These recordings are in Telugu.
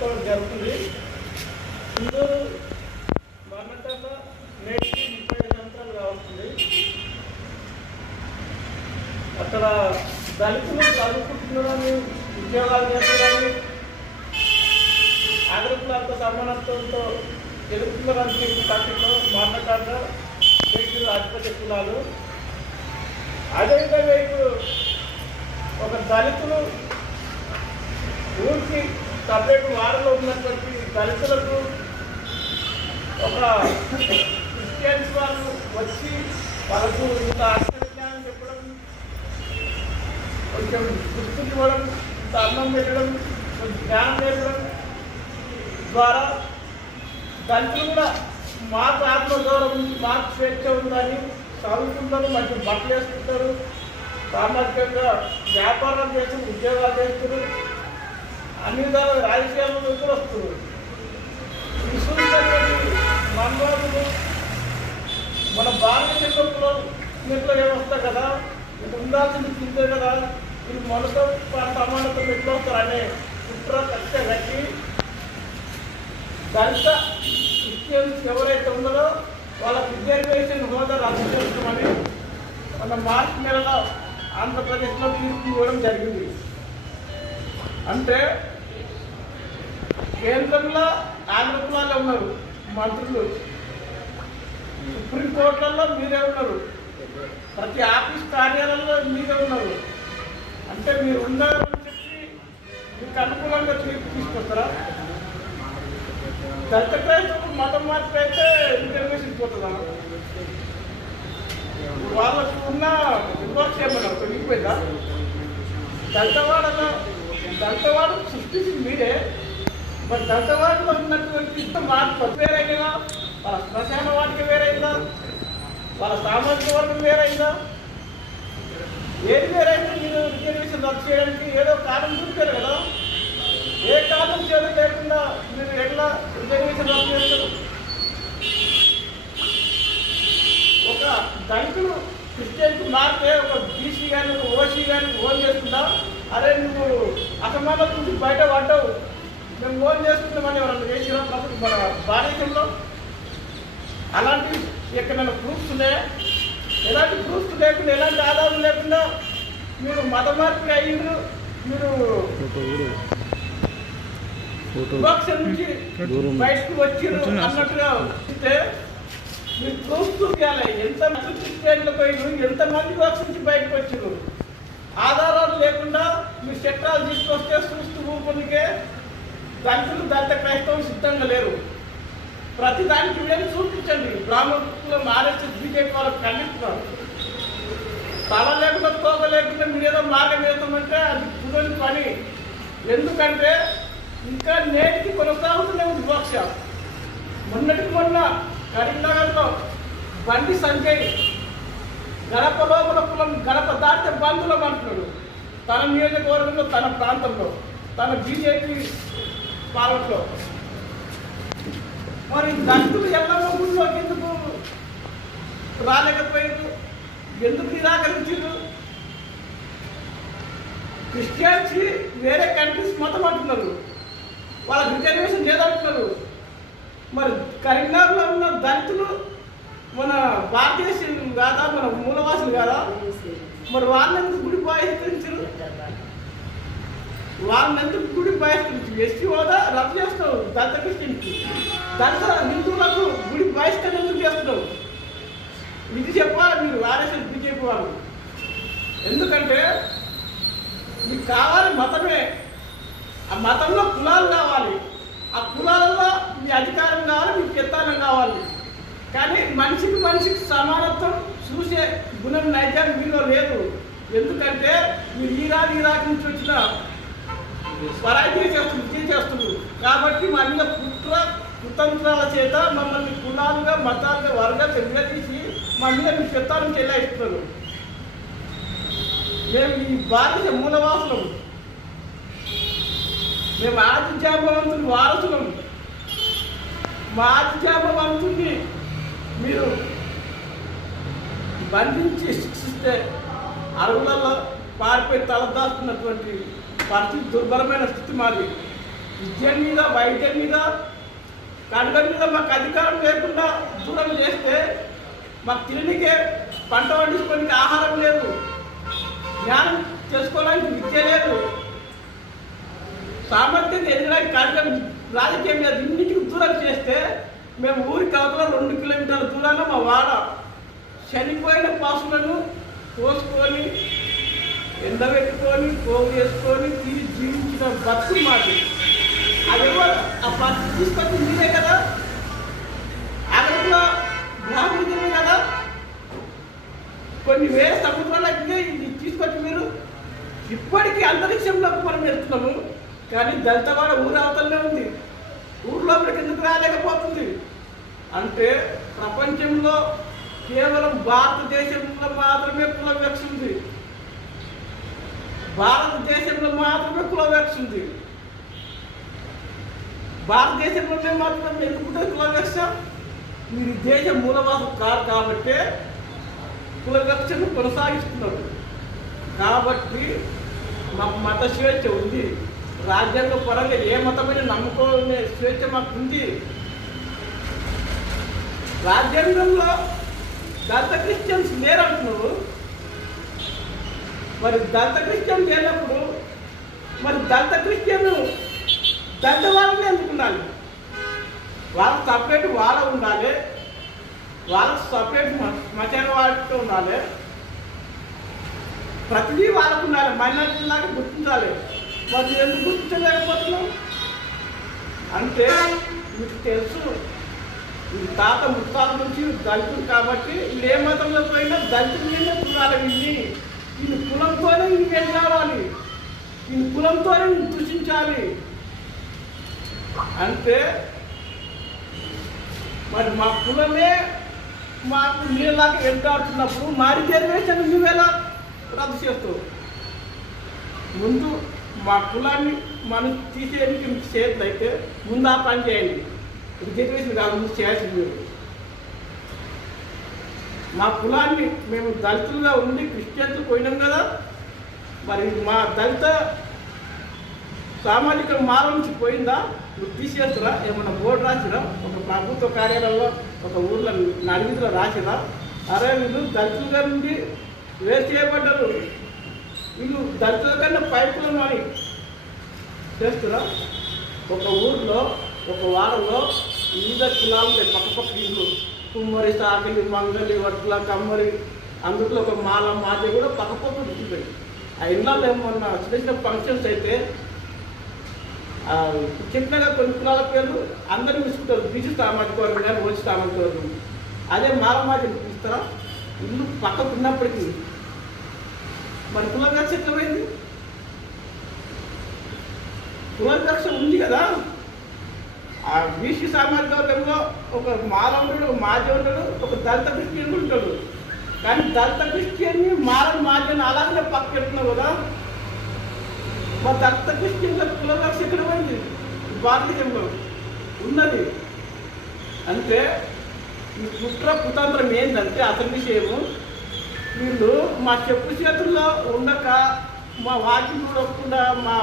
జరుపుకోవడం జరుగుతుంది. హిందూరు మరణకాండ నేటికి 35 సంవత్సరాలు కావస్తుంది. అక్కడ దళితులు చదువుకుంటున్నారని, ఉద్యోగాలు చేస్తున్నారని, అగ్రకులాలతో సమానత్వంతో ఎదుర్కొన్నారని పార్టీలో మరణకాండ నేటికి ఆధిపత్య కులాలు. అదేవిధంగా ఇప్పుడు ఒక దళితులు ఊరికి సపరేట్ వారిలో ఉన్నటువంటి దళితులకు ఒక క్రిస్టియన్స్ వాళ్ళు వచ్చి వాళ్ళకు ఇంత ఆత్మవిజ్ఞానం చెప్పడం, కొంచెం గుర్తులు ఇవ్వడం, ఇంత అన్నం పెట్టడం, కొంచెం జ్ఞానం నేర్పడం ద్వారా దళితులు కూడా మాకు ఆత్మగౌరవం, మాకు స్వేచ్ఛ ఉందని చదువుకుంటారు, మంచి బట్టలు వేసుకుంటారు, సామాజికంగా వ్యాపారం చేస్తారు, ఉద్యోగాలు చేస్తారు, అన్ని విధాల రాజకీయాల్లో కూడా వస్తారు. విశ్వసినటువంటి మన్వాదులు మన భారతదేశంలో ఇట్లా వ్యవస్థ కదా, ఇది ఉండాల్సింది తింటే కదా, ఇది మనతో సమానత ఎట్లా వస్తారనే కుట్ర కక్ష కట్టి దళిత క్రిస్టియన్స్ ఎవరైతే ఉన్నారో వాళ్ళకి రిజర్వేషన్ హోదా రద్దు చేస్తామని మన మార్చి నెలలో ఆంధ్రప్రదేశ్లో తీర్పు ఇవ్వడం జరిగింది. అంటే కేంద్రంలో ఆంధ్రప్రదేశ్లో ఉన్నారు మంత్రులు, సుప్రీంకోర్టులలో మీరే ఉన్నారు, ప్రతి ఆఫీస్ కార్యాలయంలో మీరే ఉన్నారు. అంటే మీరు ఉన్నారని చెప్పి మీకు అనుకూలంగా తీర్పు తీసుకొస్తారా? దళిత క్రైస్తవులు మతం మార్పు అయితే రిజర్వేషన్ పోతుందా? వాళ్ళకు ఉన్న వివక్ష ఏమన్నా తొలగిపోయిందా? దళితవాడు సృష్టించింది మీరే, మరి దళితవాడిలో ఉన్నటువంటి మార్పు వేరైందా? వాళ్ళ శ్మశాన వాటికి వేరైందా? వాళ్ళ సామాజిక వర్గం వేరైందా? ఏది వేరైంది? మీరు రిజర్వేషన్ రద్దు చేయడానికి ఏదో కారణం చూపారు కదా. ఏ కారణం చేయడం లేకుండా మీరు ఎట్లా రిజర్వేషన్ రద్దు చేస్తారు? ఒక దళితులు క్రిస్టియన్కి మారితే ఒక బీసీ కానీ, ఒక ఓసీ కానీ ఓన్ చేసుకుంటా, అరే నువ్వు అసమానత నుంచి బయట పడ్డావు, మేము ఓన్ చేసుకుంటామని ఎవరన్నా చేసినప్పుడు మన భారతదేశంలో అలాంటి ఎక్కడైనా ప్రూఫ్స్ ఉన్నాయా? ఎలాంటి ప్రూఫ్స్ లేకుండా, ఎలాంటి ఆధారం లేకుండా మీరు మత మార్పిడి అయ్యిండ్రు, మీరు వివక్ష నుంచి బయటకు వచ్చిర్రు అన్నట్టుగా ఇస్తే మీరు ప్రూఫ్ చూపించాలి. ఎంతమంది క్రిస్టియన్లు పోయిన, ఎంతమంది వివక్ష నుంచి బయటకు వచ్చిర్రు. ఆధారాలు లేకుండా మీరు చట్టాలు తీసుకొస్తే చూస్తూ ఊపునికే దళిత క్రైస్తవం సిద్ధంగా లేరు. ప్రతి దానికి వీడియో చూపించండి. బ్రాహ్మణులు ఆర్ఎస్ఎస్ బీజేపీ వాళ్ళకి ఖండిస్తున్నారు. తల లేకుండా తోక లేకుండా మీరు ఏదో మార్గం వేస్తామంటే అది కుదరని పని. ఎందుకంటే ఇంకా నేటికి కొనసాగుతూనే ఉంది వివక్ష. మొన్నటికి మొన్న కరీంనగర్లో బండి సంజయ్ గడప లోపల కులం, గడప దాటితే బంధువులం అంటున్నాడు. తన నియోజకవర్గంలో, తన ప్రాంతంలో, తన బీజేపీ పాలనలో. మరి దళితులు ఎల్లమ్మ గుడిలోకి ఎందుకు రాలేకపోయారు? ఎందుకు నిరాకరించారు? క్రిస్టియన్స్ వేరే కంట్రీస్ మతం అంటున్నారు, వాళ్ళకి రిజర్వేషన్ లేదంటున్నారు. మరి కరీంనగర్లో ఉన్న దళితులు మన భారతదేశం కాదా, మన మూలవాసులు కాదా? మరి వాళ్ళెందుకు గుడి బహిష్కరించారు? వాళ్ళెందుకు గుడి బహిష్కరించారు? ఎస్సీ హోదా రద్దు చేస్తావు దళిత క్రిస్టియన్కి, దళిత హిందువులకు గుడి బహిష్కరణ ఎందుకు చేస్తున్నావు? ఇది చెప్పాలి మీరు ఆర్ఎస్ఎస్ బీజేపీ వాళ్ళు. ఎందుకంటే మీకు కావాలి మతమే, ఆ మతంలో కులాలు కావాలి, ఆ కులాలలో మీ అధికారం కావాలి, మీ పెత్తానం కావాలి. కానీ మనిషికి సమానత్వం చూసే గుణం, నైజాన్ని మీలో లేదు. ఎందుకంటే మీరు ఇరాక్ నుంచి వచ్చిన పరాయి చేస్తున్నారు కాబట్టి మా మీద కుతంత్రాల చేత మమ్మల్ని కులాలుగా, మతాలుగా, వర్గాలుగా విడదీసి మా మీద మీ పెత్తానం చెల్లాయిస్తున్నారు. మేము ఈ భారత మూలవాసులం, మేము ఆదిజాంబవంతుని వారసులం. మా ఆదిజాంబవంతుని మీరు బంధించి శిక్షిస్తే అడవులలో పారిపోయి తలదాస్తున్నటువంటి పరిస్థితి, దుర్భరమైన స్థితి మాది. విద్య మీద, వైద్యం మీద, కనుక మీద మాకు అధికారం లేకుండా దూరం చేస్తే మాకు తిననికే పంట పండించుకోనికి ఆహారం లేదు, జ్ఞానం చేసుకోవడానికి విద్య లేదు, సామర్థ్యం ఎదగడానికి కార్యక్రమం రాజకీయం మీద ఇన్నింటికి దూరం చేస్తే మేము ఊరికి అవతల 2 కిలోమీటర్ల దూరాన మా వాడ చనిపోయిన పశువులను కోసుకొని ఎండబెట్టుకొని పోగు చేసుకొని తిరిగి జీవించిన బతుకు మాది. అదేమో ఆ పశువు తీసుకొచ్చి మీరే కదా, అక్కడ గ్రామీణమే కదా, కొన్ని వేల సముద్రాలకి ఇది తీసుకొచ్చి మీరు ఇప్పటికీ అంతరిక్షంలోకి మనం వెళ్తున్నాము. కానీ దళితవాడ ఊరు అవతలనే ఉంది, ఊర్లోపలికి ఎందుకు రాలేకపోతుంది అంటే ప్రపంచంలో కేవలం భారతదేశంలో మాత్రమే కుల వివక్ష ఉంది, భారతదేశంలో మాత్రమే కుల వివక్ష ఉంది. భారతదేశంలోనే మాత్రమే ఎందుకుంటే కుల వివక్ష? మీరు దేశం మూలవాసం కాదు కాబట్టి కుల వివక్షను కొనసాగిస్తున్నారు. కాబట్టి మాకు మత స్వేచ్ఛ ఉంది, రాజ్యాంగ పరంగా ఏ మతమైన నమ్ముకునే స్వేచ్ఛ మాకు ఉంది. రాజ్యాంగంలో దళిత క్రిస్టియన్స్ లేరంటున్నారు. మరి దళిత క్రిస్టియన్ లేనప్పుడు మరి దళిత క్రిస్టియన్ దళిత వాళ్ళని ఎందుకు ఉండాలి? వాళ్ళకి సపరేట్ వాళ్ళ ఉండాలి, వాళ్ళకి సపరేట్ శ్మశాన వాళ్ళతో ఉండాలి, ప్రతిదీ వాళ్ళకు ఉండాలి, మైనారిటీ లాగా గుర్తించాలి. వాళ్ళు ఎందుకు గుర్తించలేకపోతున్నాం అంటే మీకు తెలుసు, ఈ తాత ముత్తాల నుంచి దళితులు కాబట్టి వీళ్ళు ఏ మతంలో పోయినా దళితుల మీద చూడాలి. వీళ్ళు కులంతోనే వీళ్ళు వెళ్ళాలి, వీళ్ళు కులంతోనే దూషించాలి. అంటే మరి మా కులమే మాకు నీళ్ళలాగా వెంటాడుతున్నప్పుడు మా రిజర్వేషన్ నువ్వెలా రద్దు చేస్తావు? ముందు మా కులాన్ని మనం తీసేయడానికి మీకు చేతులు అయితే ముందు ఆ పని చేయండి. రిజర్వేషన్ కాదు ముందు చేయాల్సింది మీరు. మా కులాన్ని మేము దళితులుగా ఉండి క్రిస్టియన్స్ పోయినాం కదా, మరి మా దళిత సామాజిక మాల నుంచి పోయిందా? నువ్వు తీసేస్తారా? ఏమన్నా బోర్డు రాసిరా? ఒక ప్రభుత్వ కార్యాలయంలో ఒక ఊర్లో నడిమిదిలో రాసిరా? అరే వీళ్ళు దళితులుగా నుండి వేరు చేయబడ్డారు, వీళ్ళు దళితుల కన్నా పైపులను అని చేస్తురా? ఒక ఊర్లో ఒక వారంలో వివిధ కులాలు పక్కపక్క ఇల్లు, కుమ్మరి, సాకిలి, మంగలి, వడ్ల, కమ్మరి, అందులో ఒక మాల మాది కూడా పక్కపక్క ఉంటుంది. ఆ ఇళ్ళలో ఏమన్నా చిన్న చిన్న ఫంక్షన్స్ అయితే చెప్పినగా కొన్ని కులాల పేర్లు అందరూ తీసుకుంటారు, బీసీ సామాజిక వర్గం కానీ ఓసీ సామాజిక వర్గం. అదే మాల మాది ఇస్తారా? ఇల్లు పక్కకు ఉన్నప్పటికీ మరి కుల వివక్ష ఎట్లా పోయింది? కుల వివక్ష ఉంది కదా. ఆ బీసీ సామాజిక వర్గంలో ఒక మాల ఉంటాడు, ఒక మాజీ ఉంటాడు, ఒక దళిత క్రిస్టియన్ ఉంటాడు. కానీ దళిత క్రిస్టియన్ని మాజీని అలాగే పక్క పెడుతున్నావు కదా. మా దళిత క్రిస్టియన్ల కుల వివక్ష ఎక్కడ పోయింది? భారతదేశంలో ఉన్నది. అంటే ఈ కుట్ర కుతంత్రం ఏంటంటే అసలు విషయము, వీళ్ళు మా చెప్పు చేతుల్లో ఉండక, మా వాకిలు చూడకుండా, మా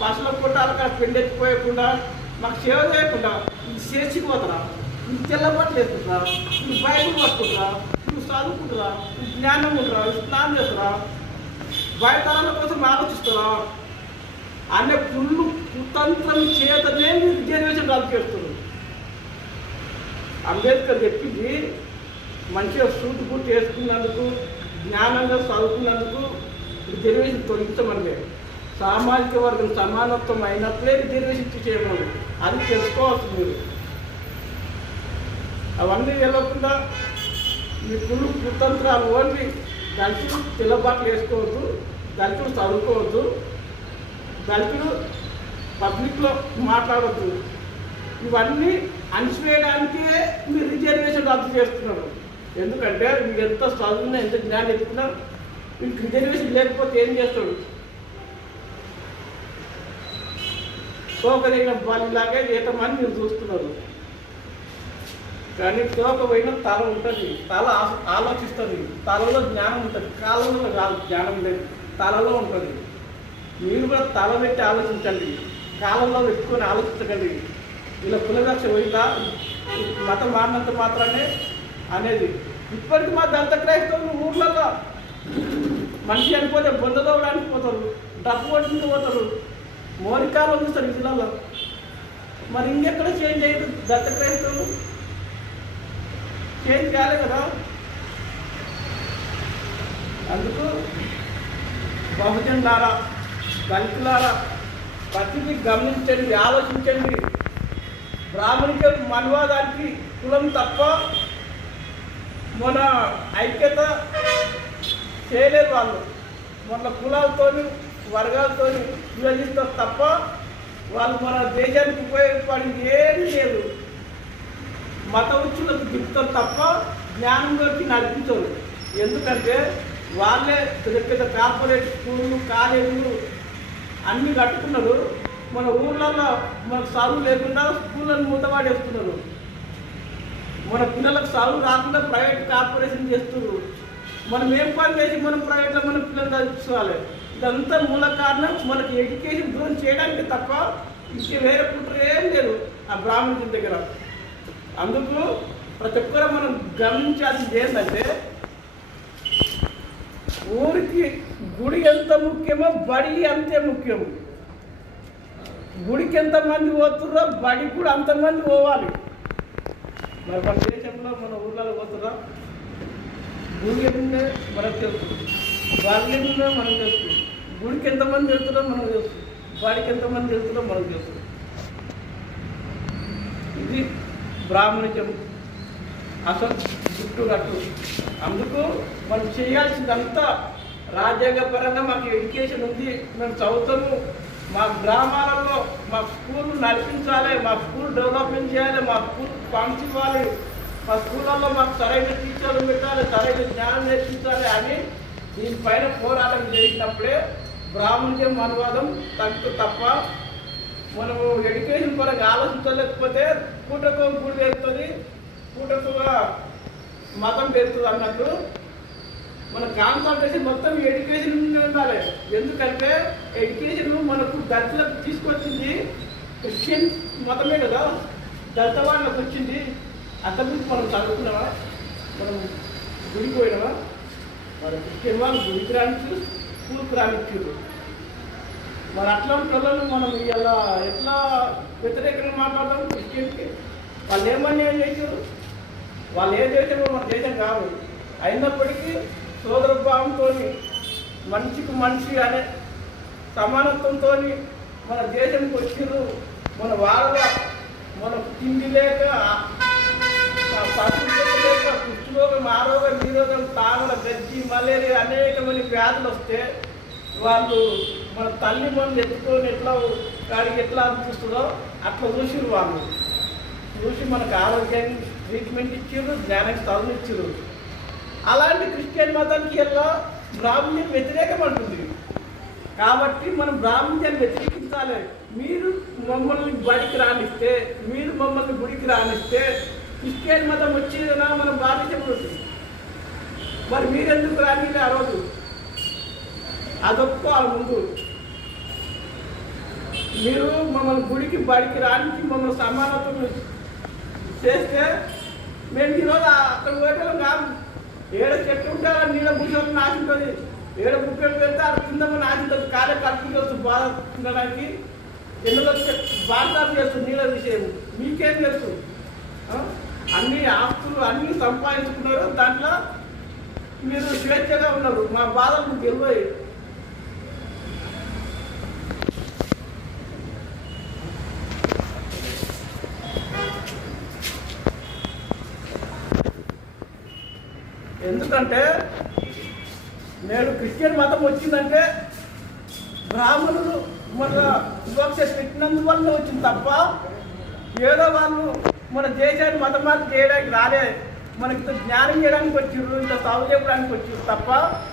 పశువుల కొట్టాలక పెండెత్తిపోయకుండా, మాకు సేవ చేయకుండా ఇది చేర్చిపోతారా? ఇది తెల్లబట్టలు వేసుకుంటారా? ఇది బైబుల్ పట్టుకుంటారా? నువ్వు చదువుకుంటారా? ఇది జ్ఞానం ఉంటారా? స్నానం చేస్తారా? బయటల కోసం ఆలోచిస్తారా అనే పుల్లు కుతంత్రం చేతనే మీరు రిజర్వేషన్ రద్దు చేస్తున్నారు. అంబేద్కర్ చెప్పింది మంచిగా సూటు బూట్ వేసుకున్నందుకు, జ్ఞానంగా చదువుకున్నందుకు రిజర్వేషన్ తొలగించమండి. సామాజిక వర్గం సమానత్వం అయినప్పుడే రిజర్వేషన్ చేయమని అది తెలుసుకోవాల్సింది మీరు. అవన్నీ వెళ్ళకుండా మీ పుల్లు కుతంత్రాలు ఓన్లీ దళితులు తెల్లబాట్లు వేసుకోవద్దు, దళితులు చదువుకోవద్దు, దళితులు పబ్లిక్లో మాట్లాడవద్దు. ఇవన్నీ అణిచివేయడానికే మీరు రిజర్వేషన్ రద్దు చేస్తున్నారు. ఎందుకంటే మీరు ఎంత చదువున్నా, ఎంత జ్ఞానం ఎత్తుకున్నా, మీకు రిజర్వేషన్ లేకపోతే ఏం చేస్తాడు? తోకదైన వాళ్ళలాగే ఎంతమంది మీరు చూస్తున్నారు. కానీ తోక పోయిన తల ఉంటుంది, తల ఆలోచిస్తుంది, తలలో జ్ఞానం ఉంటుంది. కాలంలో కాదు జ్ఞానం లేదు, తలలో ఉంటుంది. మీరు కూడా తల పెట్టి ఆలోచించండి. కాలంలో పెట్టుకొని ఆలోచించకండి. ఇలా కులదక్ష పోయిందా, మతం మారినంత మాత్రమే అనేది. ఇప్పటికి మా దంత క్రైస్తవులు ఊర్లలో మనిషి అనిపోతే బొందదోవడానికి పోతారు, డబ్బు కొట్టింది పోతారు, మోరికాలు వదిలిస్తారు ఇళ్ళలో. మరి ఇంకెక్కడ చేంజ్ అయ్యింది? దంత క్రైస్తవులు చేంజ్ కాలే కదా. అందుకు బహుజనులారా, దళితులారా, ప్రతిదీ గమనించండి, ఆలోచించండి. బ్రాహ్మణిక మనువాదానికి కులం తప్ప మన ఐక్యత చేయలేరు వాళ్ళు. మన కులాలతో వర్గాలతో విభజిస్తారు తప్ప వాళ్ళు మన దేశానికి ఉపయోగపడింది ఏమీ లేదు. మత ఉచ్చులకు దిగుతారు తప్ప జ్ఞానంలోకి నడిపించరు. ఎందుకంటే వాళ్ళే పెద్ద పెద్ద కార్పొరేట్ స్కూళ్ళు, కాలేజీలు అన్నీ కట్టుకున్నారు. మన ఊర్లలో మనకు చదువు లేకుండా స్కూళ్ళను మూతవాడేస్తున్నారు. మన పిల్లలకు చదువు రాకుండా ప్రైవేట్ కార్పొరేషన్ చేస్తున్నారు. మనం ఏం పని చేసి మనం ప్రైవేట్లో మన పిల్లలు చదివించాలి? ఇదంతా మూల కారణం మనకి ఎడ్యుకేషన్ దూరం చేయడానికి తప్ప ఇంకే వేరే కుట్ర ఏం లేదు ఆ బ్రాహ్మణుల దగ్గర. అందుకు ప్రతి ఒక్కరూ మనం గమనించాల్సింది ఏంటంటే, ఊరికి గుడి ఎంత ముఖ్యమో బడి అంతే ముఖ్యం. గుడికి ఎంతమంది పోతుర్రో బడి కూడా అంతమంది పోవాలి. మరి మన దేశంలో మన ఊళ్ళలో పోతుర్రా, గుడి ఎదుండే మనకు తెలుసు, బడి ఎదుండే మనకు తెలుసు, గుడికి ఎంతమంది వెళ్తుందో మనకు తెలుసు, బడికి ఎంతమంది వెళ్తుందో మనకు తెలుసు. ఇది బ్రాహ్మణిజం అసలు చుట్టుకట్టు. అందుకు మనం చేయాల్సిందంతా రాజ్యాంగపరంగా మాకు ఎడ్యుకేషన్ ఉంది, మేము చదువుతాము, మా గ్రామాలలో మా స్కూల్ నడిపించాలి, మా స్కూల్ డెవలప్మెంట్ చేయాలి, మా స్కూల్ ఫండ్స్ ఇవ్వాలి, మా స్కూళ్ళల్లో మాకు సరైన టీచర్లు పెట్టాలి, సరైన జ్ఞానం నేర్పించాలి అని దీనిపైన పోరాటం జరిగినప్పుడే బ్రాహ్మణ్యం అనువాదం తప్ప మనము ఎడ్యుకేషన్ పరంగా ఆలోచించలేకపోతే పూటకు గుడి పెరుగుతుంది, పూటకుగా మతం పెరుగుతుంది అన్నట్టు మన కాన్సన్ట్రేషన్ మొత్తం ఎడ్యుకేషన్ ఉండాలి. ఎందుకంటే ఎడ్యుకేషన్ మనకు దళితులకు తీసుకొచ్చింది క్రిస్టియన్ మతమే కదా, దళిత వాళ్ళకి వచ్చింది. అక్కడి నుంచి మనం చదువుకున్నామా, మనం గుడికి పోయినామా? మరి క్రిస్టియన్ వాళ్ళు గుడికి రానిచ్చు, స్కూల్కి రానిచ్చారు. మరి అట్లాంటి పిల్లలు మనం ఇలా ఎట్లా వ్యతిరేకంగా మాట్లాడతాం? క్రిస్టియన్కి వాళ్ళు ఏమని ఏం చేశారు? వాళ్ళు ఏ దేశంలో మన దేశం కాదు. అయినప్పటికీ సోదర భావంతో మనిషికి మనిషి అనే సమానత్వంతో మన దేశంకి వచ్చారు. మన వాళ్ళ మనకు తిండి లేక, పశువులు లేక, కుష్ఠరోగం, ఆరోగ్యం, నిరోగం, తామర, గజ్జి, మలేరియా అనేకమైన వ్యాధులు వస్తే వాళ్ళు మన తల్లి మంది ఎత్తుకొని ఎట్లా కాడికి ఎట్లా అనిపిస్తుందో అట్లా చూసిరు. వాళ్ళు చూసి మనకు ఆరోగ్యాన్ని ట్రీట్మెంట్ ఇచ్చారు, జ్ఞానానికి చదువు ఇచ్చారు. అలాంటి క్రిస్టియన్ మతానికి ఎలా బ్రాహ్మణ్యం వ్యతిరేకం అంటుంది. కాబట్టి మనం బ్రాహ్మణ్యాన్ని వ్యతిరేకించాలి. మీరు మమ్మల్ని బడికి రానిస్తే, మీరు మమ్మల్ని గుడికి రానిస్తే క్రిస్టియన్ మతం వచ్చేదనా మనం బాధించకూడదు. మరి మీరెందుకు రానిలే ఆ రోజు? అదొప్పుకోవాలి. ముందు మీరు మమ్మల్ని గుడికి బడికి రానికి మమ్మల్ని సమానత్వం చేస్తే మేము ఈరోజు అక్కడ పోయేటం కాదు. ఏడ చెట్టు ఉంటే నీళ్ళ బుద్ధి నాశింటుంది, ఏడ బుక్కలు పెడితే ఆ కింద నాశించదు, కాలే కట్టుకుంటూ బాధ ఉండడానికి ఎందుకు బాధలు చేస్తుంది. నీళ్ళ విషయం మీకేం తెలుసు? అన్ని ఆస్తులు అన్నీ సంపాదించుకున్నారు, దాంట్లో మీరు స్వేచ్ఛగా ఉన్నారు. మా బాధలు మీకు తెలియదు. ఎందుకంటే నేడు క్రిస్టియన్ మతం వచ్చిందంటే బ్రాహ్మణులు మన వివక్ష పెట్టినందువల్ల వచ్చింది తప్ప ఏదో వాళ్ళు మన దేశాన్ని మత మార్పు చేయడానికి రాలే. మనకి జ్ఞానం చేయడానికి వచ్చారు, ఇంత సాగు చేయడానికి వచ్చారు తప్ప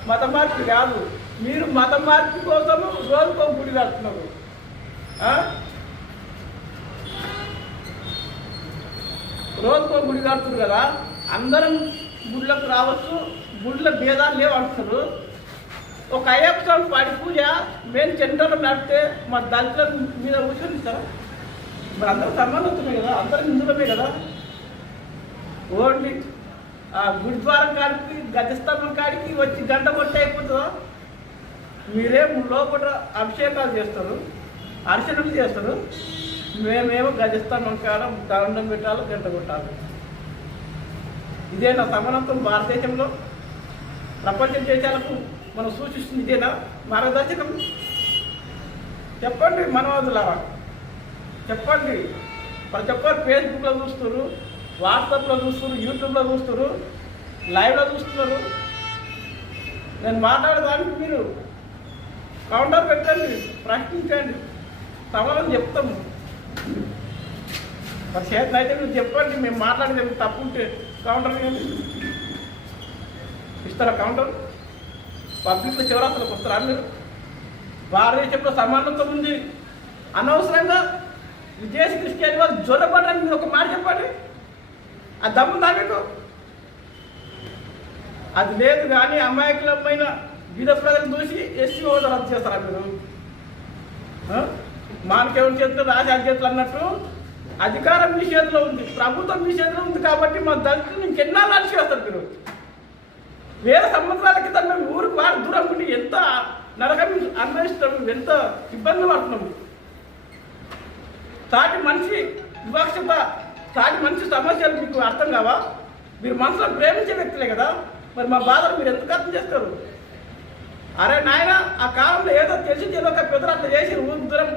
మత మార్పు కాదు. మీరు మత మార్పు కోసము రోజుకో గుడి కడుతున్నారు. రోజుకో గుడి కడుతున్నారు కదా, అందరం గుళ్ళకు రావచ్చు, గుళ్ళ భేదాలు లేవు అంటున్నారు. ఒక అయ్యప్ప స్వామి పాడి పూజ మేము సెంటర్లో నడిపితే మా దళితుల మీద కూర్చొని ఇస్తారా? మరి అందరూ సమానమే కదా, అందరూ హిందువులమే కదా. ఓన్లీ ఆ గురుద్వారం కాడికి గజస్తంభం కాడికి వచ్చి గంట కొట్టి అయిపోతుందా? మీరేం లోపల అభిషేకాలు చేస్తారు, అర్చనలు చేస్తారు, మేమేమో గజస్తంభం కాడ దండం పెట్టాలి, గంట కొట్టాలి. ఇదేనా సమానత్వం? భారతదేశంలో ప్రపంచ దేశాలకు మనం సూచిస్తుంది ఇదేనా మార్గదర్శకం? చెప్పండి మనవాదులారా, చెప్పండి. ప్రతి ఒక్కరు ఫేస్బుక్లో చూస్తున్నారు, వాట్సాప్లో చూస్తున్నారు, యూట్యూబ్లో చూస్తున్నారు, లైవ్లో చూస్తున్నారు. నేను మాట్లాడేదానికి మీరు కౌంటర్ పెట్టండి, ప్రశ్నించండి, సమాధానం చెప్తాము. మరి చేతన అయితే మీరు చెప్పండి, మేము మాట్లాడేది తప్పు ఉంటే కౌంటర్ ఇస్తారా? కౌంటర్ పబ్లిక్లో శివరాత్రులకు వస్తారా మీరు? భారతదేశంలో సమానత్వం ఉంది. అనవసరంగా విదేశీ క్రిస్టియన్ వాళ్ళు జ్వరపడని మీరు ఒక మాట చెప్పండి. ఆ దమ్ముందా మీకు? అది లేదు. కానీ అమాయకులమైన బీద ప్రజలను చూసి ఎస్సీ హోదా రద్దు చేస్తారా మీరు? మానకేవని చేతులు రాజా చేతులు అన్నట్టు అధికారం మీ చేతిలో ఉంది, ప్రభుత్వం మీ చేతిలో ఉంది. కాబట్టి మా దళితులు ఇంకెన్నాళ్ళు అలసి వేస్తారు మీరు. వేరే సంవత్సరాల క్రితం మేము ఊరికి వారి దూరం ఉండి ఎంత నరకం అనుభవిస్తున్నాము, ఎంత ఇబ్బంది పడుతున్నాము. సాటి మనిషి వివక్షత, సాటి మనిషి సమస్యలు మీకు అర్థం కావా? మీరు మనసులో ప్రేమించే వ్యక్తులే కదా, మరి మా బాధలు మీరు ఎందుకు అర్థం చేస్తారు? అరే నాయన, ఆ కాలంలో ఏదో తెలిసి తెలియక పెద్దలు అట్లా చేసి ఊరికి దూరం.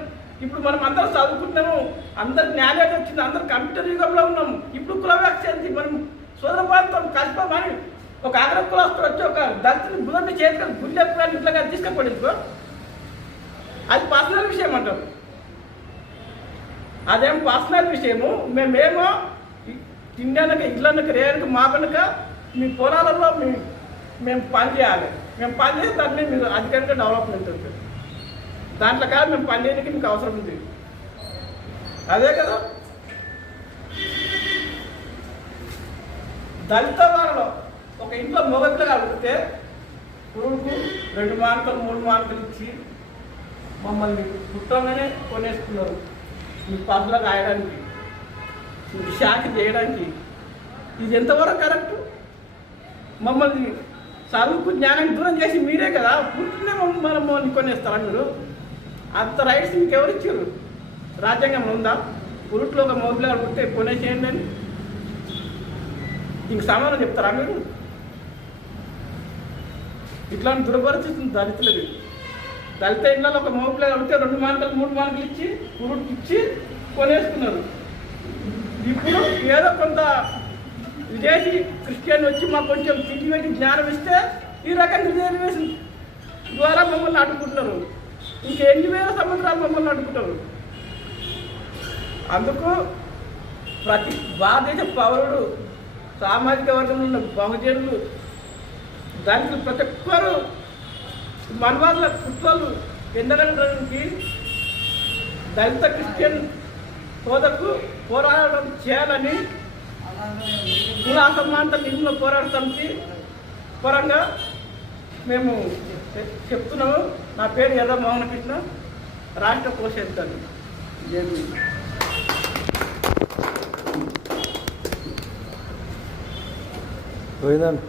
ఇప్పుడు మనం అందరం చదువుకుంటున్నాము, అందరికి న్యాయం వచ్చింది, అందరు కంప్యూటర్ యుగంలో ఉన్నాము. ఇప్పుడు కులవ్యాఖ్య చెంది మనం సోదరభావంతో కలిసిపోమని ఒక ఆగ్రహ కులస్తులు వచ్చి ఒక దళితుని బుధండి చేసుకొని గుండెప్పుకొని ఇంట్లో కానీ తీసుకపోయించుకో, అది పర్సనల్ విషయం అంటారు. అదేం పర్సనల్ విషయము. మేమేమో తిండానికి ఇళ్ళకి రేయడానికి మా కనుక మీ పొలాలలో మేము పని చేయాలి. మేము పని చేసి దాన్ని మీరు అధికంగా డెవలప్మెంట్ ఉంటుంది. దాంట్లో కాదు మేము పని చేయడానికి మీకు అవసరం ఉంది. అదే కదా దళిత వారిలో ఒక ఇంట్లో మొగపిల్లగా అడిగితే పురుగుకు 2 మార్కులు 3 మార్కులు ఇచ్చి మమ్మల్ని పుట్టంగానే కొనేసుకున్నారు. మీ పనులకు రాయడానికి, మీకు షాకి చేయడానికి. ఇది ఎంతవరకు కరెక్ట్? మమ్మల్ని చదువుకు జ్ఞానానికి దూరం చేసి మీరే కదా పుట్టునే మమ్మల్ని కొనేస్తారా మీరు? అంత రైట్స్ మీకు ఎవరు ఇచ్చారు? రాజ్యాంగంలో ఉందా? పురుట్లో ఒక మొబైల్ పుట్టే కొనేసేయండి అని ఇంక సమాధానం చెప్తారా మీరు? ఇట్లాంటి దురపరిస్థితి దళితులది. దళిత ఇళ్ళలో ఒక మొబైల్ అడిగితే 2 మార్కులు 3 మార్కులు ఇచ్చి పురుటికి ఇచ్చి కొనేసుకున్నారు. ఇప్పుడు ఏదో కొంత విదేశీ క్రిస్టియన్ వచ్చి మాకు కొంచెం తిండి పెట్టి జ్ఞానం ఇస్తే ఈ రకంగా రిజర్వేషన్ ద్వారా మమ్మల్ని అడ్డుకుంటున్నారు. ఇంకెన్ని వేల సంవత్సరాలు మమ్మల్ని అడ్డుకుంటారు. అందుకు ప్రతి భారతదేశ పౌరుడు, సామాజిక వర్గంలో ఉన్న బహుజనులు, దానికి ప్రతి ఒక్కరు మనవాళ్ళ కుట్రలు ఎండగట్టడానికి దళిత క్రిస్టియన్ హోదాకు పోరాటం చేయాలని కుల అసమానత నిధుల పోరాటానికి పరంగా మేము చెప్తున్నాము. నా పేరు ఎర్ర మోహన్ కృష్ణ, రాష్ట్ర కోశాధికారి. పోయిందండి.